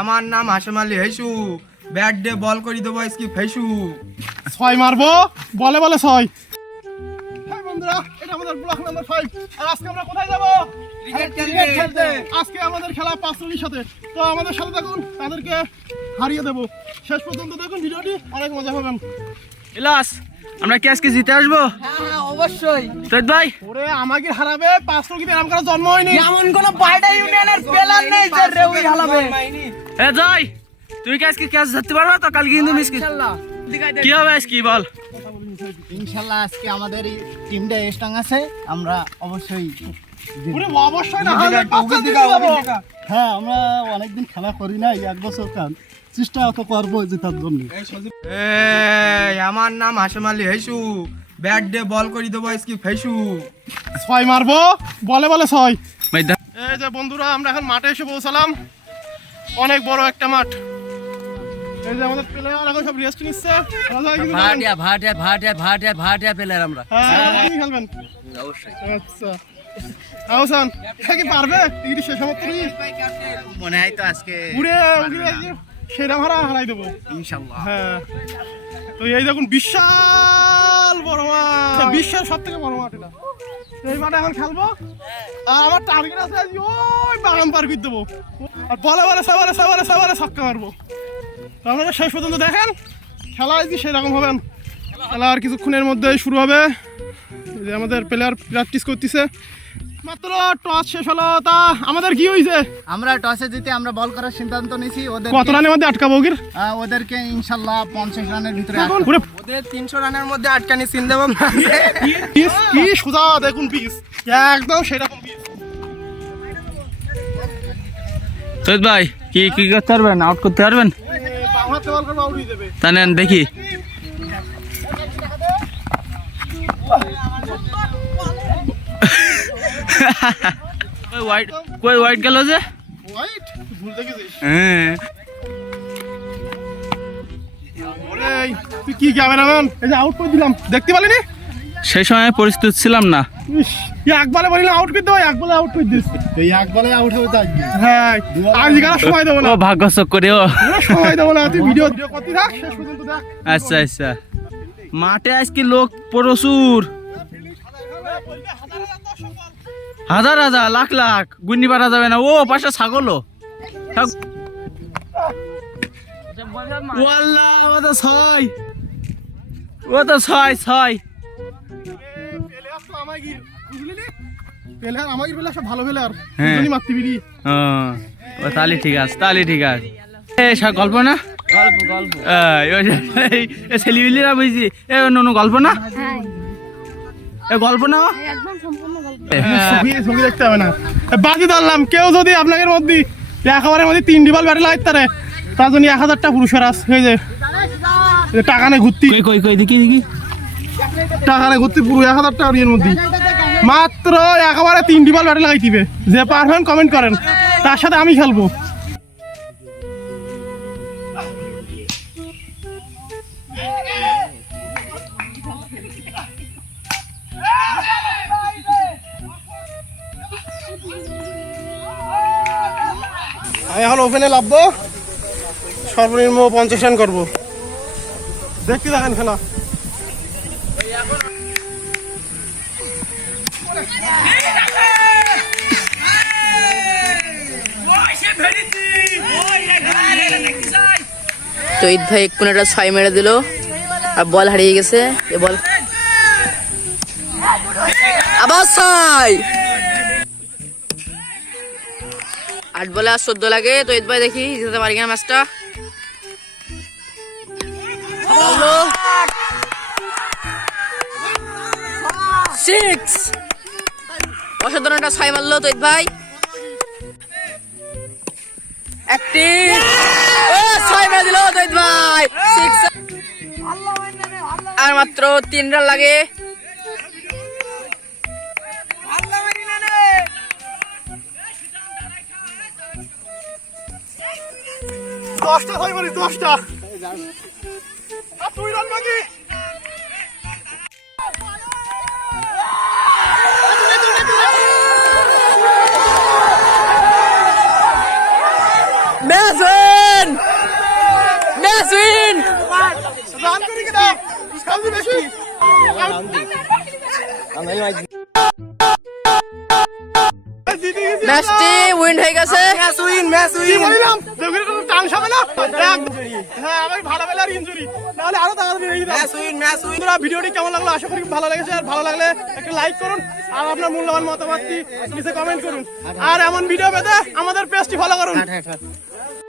আমার নাম হাসেম আলী হেসু। ব্যাট ডে বল করি দেবো আজকে ফেসু। ছয় মারবো? বলে বলে ছয়। হ্যাঁ বন্ধুরা এটা আমাদের ব্লক নাম্বার ফাইভ আর আজকে আমরা কোথায় যাব? আজকে আমাদের খেলা পাঁচজনের সাথে। তো আমাদের সাথে দেখুন তাদেরকে হারিয়ে দেবো। শেষ পর্যন্ত দেখুন ভিডিওটি অনেক মজা পাবেন ইলাস আমরা কি আজকে জিতে আসব? হ্যাঁ অবশ্যই। সৈয়দ ভাই? ওরে আমাকে হারাবে পাঁচশো জন্ম হয়নি এমন কোন পাল্টা ইউনিয়নের প্লেয়ার নেই যে রেউই হালাবে এ জয় তুমি কি আজকে ক্যাচ ধরতে পারবে? তো কালকে কিন্তু মিস কি হবে আজকে বল। ইনশাল্লাহ আজকে আমাদের এই টিমটা স্ট্রং আছে আমরা অবশ্যই না হ্যাঁ আমরা অনেকদিন খেলা করি না এক বছর কাল। চেষ্টা তো করব জেতার জন্য। আমার নাম হাসেম আলী হেসু। ব্যাট ডে বল করি দেবো আজকে ফেসু ছয় মারবো? বলে বলে ছয়। দা- এই যে বন্ধুরা আমরা এখন মাঠে এসে পৌঁছালাম। অনেক বড় একটা মাঠ। এই যে আমাদের প্লেয়ার এখন সব রেস্ট নিচ্ছে। রাজা কিন্তু খেলবেন। ভাটিয়া ভাটিয়া ভাটিয়া ভাটিয়া ভাটিয়া প্লেয়ার আমরা। হ্যাঁ রাজা কিন্তু খেলবেন। আচ্ছা। আহসান কি পারবে? টিকিট শেষ হবার তুমি মনে হয় তো আজকে উড়ে উড়ে সেরা ভাড়া হারাই দেবো। ইনশাল্লাহ। হ্যাঁ। তো এই দেখুন বিশাল বড় মাঠ। বিশ্বের সব থেকে বড় মাঠ এটা। এই মাঠে এখন খেলব। আর আমার টার্গেট আছে আজ ওই বাগান পার দেবো। আর বলে বলে সবারে সবারে সবারে ছক্কা মারবো। আপনারা শেষ পর্যন্ত দেখেন খেলা আজকে সেরকম হবেন খেলা আর কিছুক্ষণের মধ্যেই শুরু হবে। যে আমাদের প্লেয়ার প্র্যাকটিস করতেছে। মাত্র টস শেষ হলো। তা আমাদের কি হয়েছে আমরা টসে জিতে আমরা বল করার সিদ্ধান্ত নিয়েছি। ওদের কত রানের মধ্যে আটকাবো গির ওদেরকে ইনশাল্লাহ পঞ্চাশ রানের ভিতরে ওদের তিনশো রানের মধ্যে আটকানি সিন দেবো পিস কি সোজা দেখুন পিস একদম সেরকম সৈয়দ ভাই, কি কি করতে পারবেন? আউট করতে পারবেন? দেখি। হোয়াইট যে? হ্যাঁ। আউট দেখতে পালিনি? সেই সময় প্রস্তুত ছিলাম না। এক বলে বলিলাম আউট করে দেবো এক বলে আউট করে দিস। এই এক বলে আউট হয়ে থাকবে হ্যাঁ আজকাল সময় দেবো না। ও ভাগ্য করে ও। পুরো সময় দেবো না তুই ভিডিও ভিডিও করতে থাক শেষ পর্যন্ত দেখ। আচ্ছা আচ্ছা। মাঠে আজকে লোক প্রচুর। হাজার হাজার লাখ লাখ। গুন্ডি পাঠা যাবে না। ও পাশে ছাগলও। থাক। ওয়াল্লাহ, ও তো ছয়। ও তো ছয় ছয়। সব ভালো হ্যাঁ। তুই মারতে বিড়ি ও ও তাহলে ঠিক আছে তাহলে ঠিক আছে। এ সব গল্প না? গল্প গল্প। এ ছেলিবিলিরা বুঝছি এ ননু গল্প না? গল্প না? ছবি ছবি দেখতে হবে না। বাজি ধরলাম কেউ যদি আপনাদের মধ্যে একেবারে মধ্যে তিন ডিবাল ব্যাটে লাগাইতে পারে তার জন্য এক হাজার টাকা পুরস্কার আস হয়ে যায় যে টাকা নেই ঘুরতি। কই কই কই দেখি দেখি। টাকা নেই ঘুরতি পুরো এক হাজার টাকা এর মধ্যে মাত্র একেবারে তিন ডিবাল ব্যাটে লাগাই দিবে। যে পারবেন কমেন্ট করেন, তার সাথে আমি খেলব। আমি এখন ওপেনে লাভবো সর্বনিম্ন পঞ্চাশ রান করব। দেখতে দেখেন খেলা। শহীদ ভাই কোন একটা ছয় মেরে দিল আর বল হারিয়ে গেছে এ বল। আবার ছয় আট বলে আর চোদ্দ লাগে তো ঈদ ভাই দেখি যেতে পারি কিনা ম্যাচটা সিক্স অসাধারণ একটা ছয় মারলো তো ভাই। একটি। ছয় মেরে দিল তো ঈদ ভাই আর মাত্র তিন রান লাগে। দশটা দশটা। Match win match win run করি কিনা বেশি জিতে গেছি আমরা। ম্যাচটি উইন হয়ে গেছে। ম্যাচ উইন ম্যাচ উইন বলিলাম কোনো চান্স হবে না? হ্যাঁ আমি ভালো বেলার ইনজুরি নাহলে আরও তাড়াতাড়ি হয়ে ম্যাচ উইন ম্যাচ উইন ভিডিওটি কেমন লাগল? আশা করি ভালো লেগেছে। আর ভালো লাগলে একটা লাইক করুন। আর আপনার মূল্যবান মতামতটি নিচে কমেন্ট করুন। আর এমন ভিডিও পেতে আমাদের পেজটি ফলো করুন।